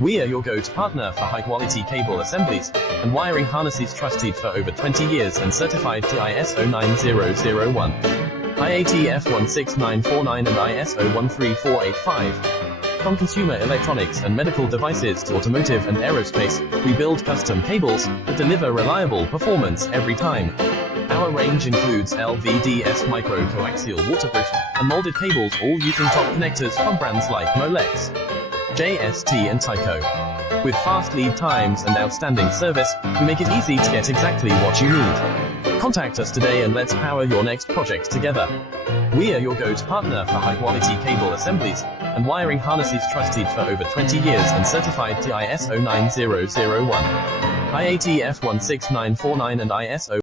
We are your go-to partner for high-quality cable assemblies and wiring harnesses, trusted for over 20 years and certified to ISO 9001, IATF 16949 and ISO 13485. From consumer electronics and medical devices to automotive and aerospace, we build custom cables that deliver reliable performance every time. Our range includes LVDS micro-coaxial waterproof and molded cables, all using top connectors from brands like Molex, JST and Tyco. With fast lead times and outstanding service, we make it easy to get exactly what you need. Contact us today and let's power your next project together. We are your go-to partner for high-quality cable assemblies and wiring harnesses, trusted for over 20 years and certified to ISO 9001, IATF 16949 and ISO